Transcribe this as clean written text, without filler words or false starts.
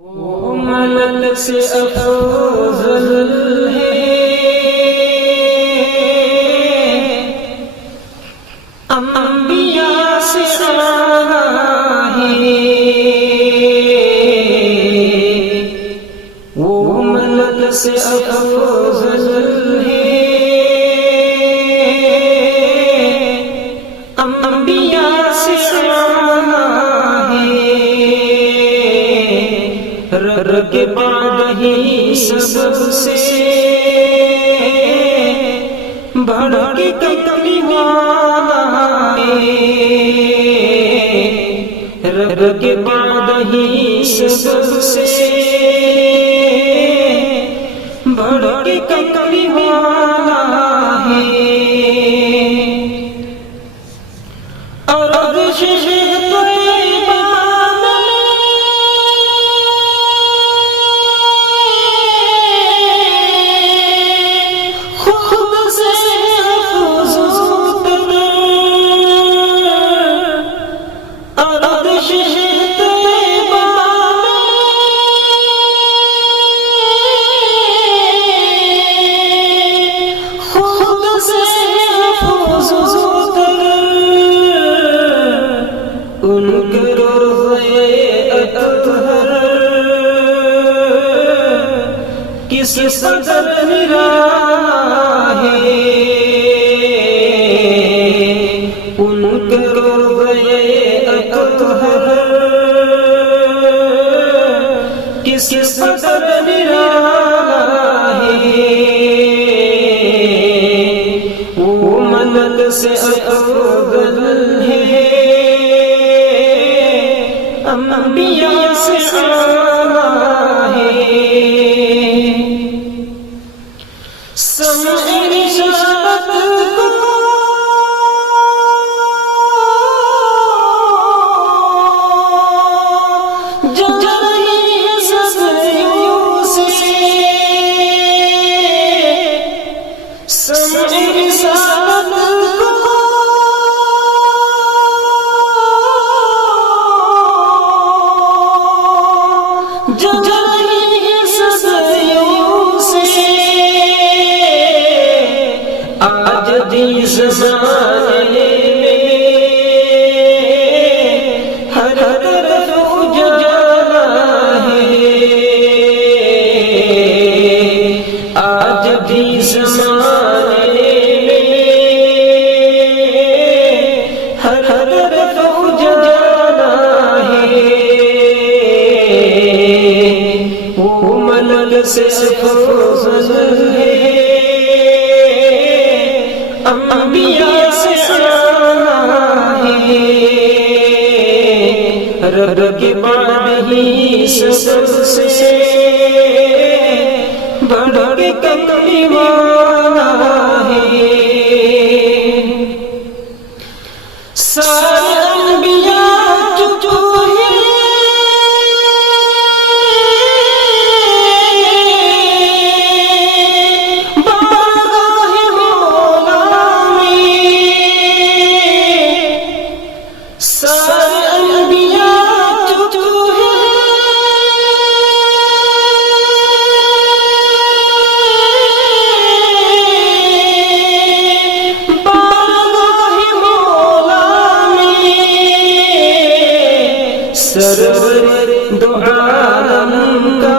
وہ ملک سے افضل ہے، انبیاء سے اعلیٰ ہے، وہ ملک سے افضل ہے، انبیاء سے اعلیٰ ہے، رب کے بعد ہی سب سے بڑھ کے کملی والا ہے، رب کے بعد ہی سب سے بڑھ کے کملی والا ہے، اور عرش کس قدر نرالا ہے، ان کے روضے اطہر کس قدر نرالا ہے، وہ ملک سے افضل ہے، انبیاء سے اعلیٰ ہے، سمع رسالت کو جلالی صدیوں سے، سمع رسالت کو جلالی صدیوں سے، آج بھی زمانے میں ہر طرف اجالا ہے، آج بھی زمانے میں ہر طرف اجالا ہے، وہ ملک سے افضل ہے، انبیاء سے اعلیٰ ہے، رب کے بعد ہی سب سے بڑھ کے کملی والا ہے، سارے انبیاء جو ہیں سرور دو عالم کا